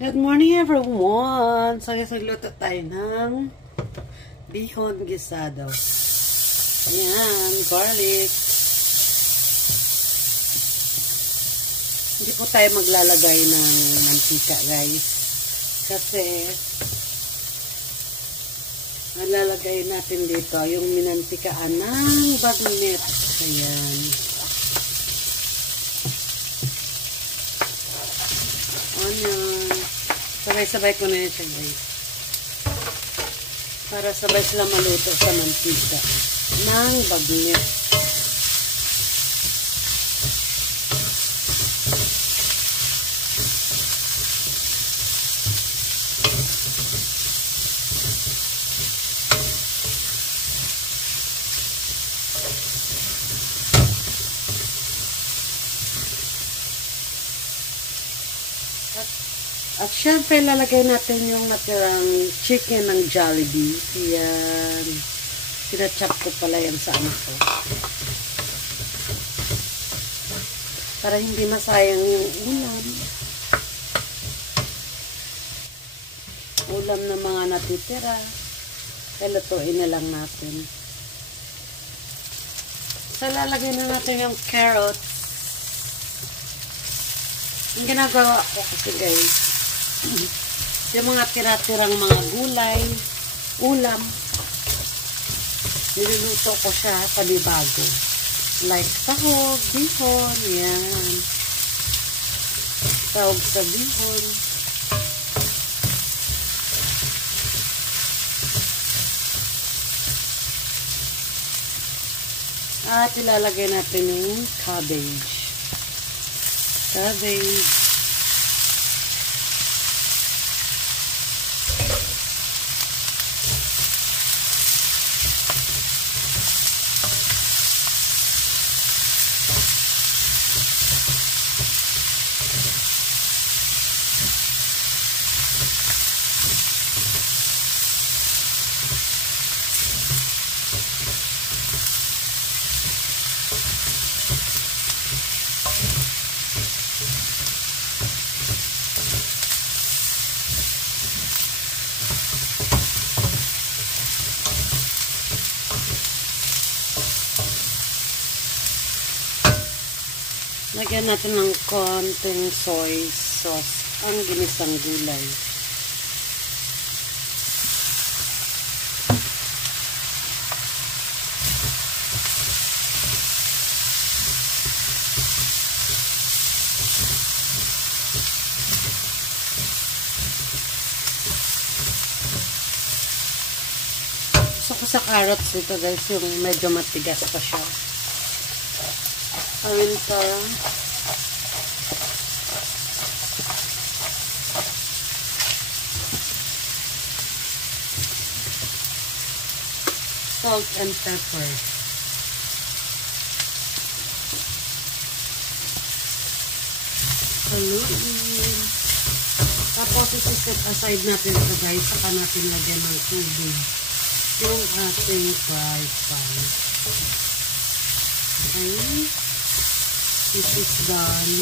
Good morning everyone! So guys, nagluto tayo ng bihon gisado. Ayan, garlic. Hindi po tayo maglalagay ng mantika guys. Kasi nalalagay natin dito yung minantikaan ng bagnet. Ayan. Onion. Sabay-sabay ko na yun siya guys. Para sabay sila maluto sa mantika ng bagnet. At syempre, lalagay natin yung natirang chicken ng Jollibee. Yan. Pinachop ko pala yan sa anak ko. Para hindi masayang yung ulam. Ulam na mga natitira. Lutuin na lang natin. So, lalagay na natin yung carrots. Ang ginagawa ko kasi guys, yung mga tira-tirang mga gulay, ulam, niluluto ko siya panibago. Like sahog, bihon, yan. Sahog sa bihon. At ilalagay natin yung cabbage. Cabbage. Lagyan natin ng konting soy sauce ang ginisang gulay. Gusto ko sa carrots dito guys, yung medyo matigas pa siya. Paminta. Salt and pepper. Haluin. Tapos isi-set aside natin ito guys. Saka natin lagyan ng tubig yung ating fried pan. Okay. This is done.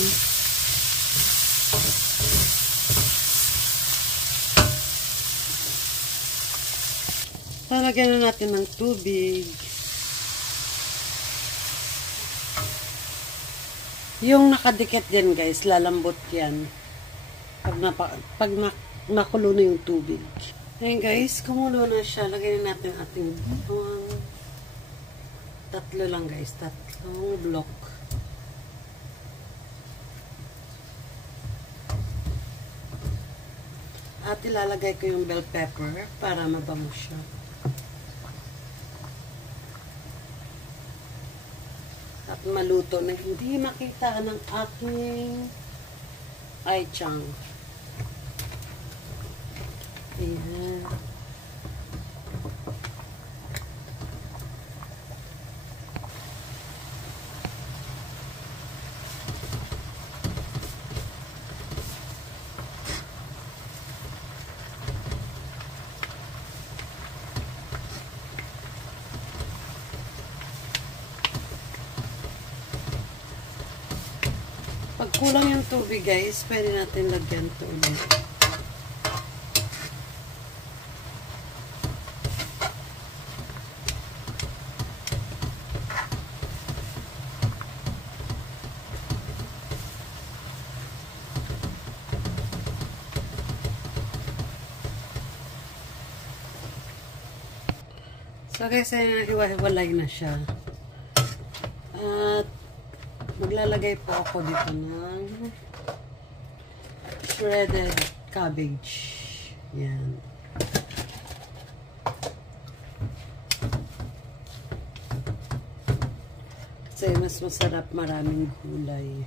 Talagyan na natin ng tubig. Yung nakadikit din guys, lalambot yan. Pag nakulo na yung tubig. Ayan guys, kumulo na siya. Lagyan na natin ating bihon. Tatlo lang guys, tatlong block. At ilalagay ko yung bell pepper para mabango siya. At maluto na hindi makita ng aking eye chang. Ayan. Pag kulang yung tubig guys, pwede natin lagyan ito ulit. So guys, hiwa-hiwalay na siya. At maglalagay po ako dito ng shredded cabbage. Yan. Kasi mas masarap maraming gulay.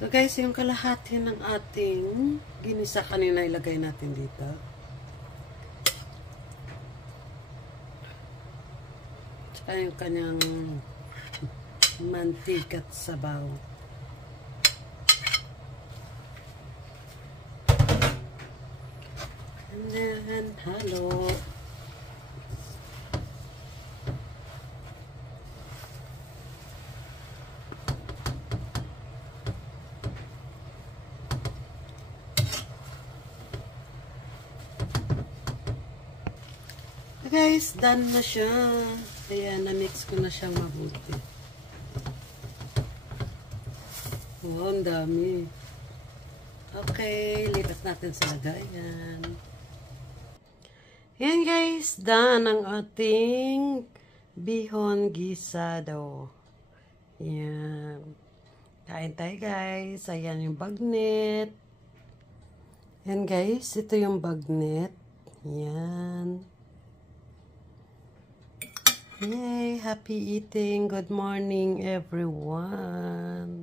So guys, yung kalahati ng ating ginisa kanina ilagay natin dito. Tsaka yung kanyang mantika at sabaw. And then, halo. Guys, done na siya. Kaya na-mix ko na siyang mabuti. Oh, ang dami. Okay, lipat natin sa lagayan. Yan guys, done ang ating bihon gisado. Yan. Kain tayo guys. Ayan yung bagnet. Yan guys, ito yung bagnet. Yan. Yay! Happy eating! Good morning, everyone!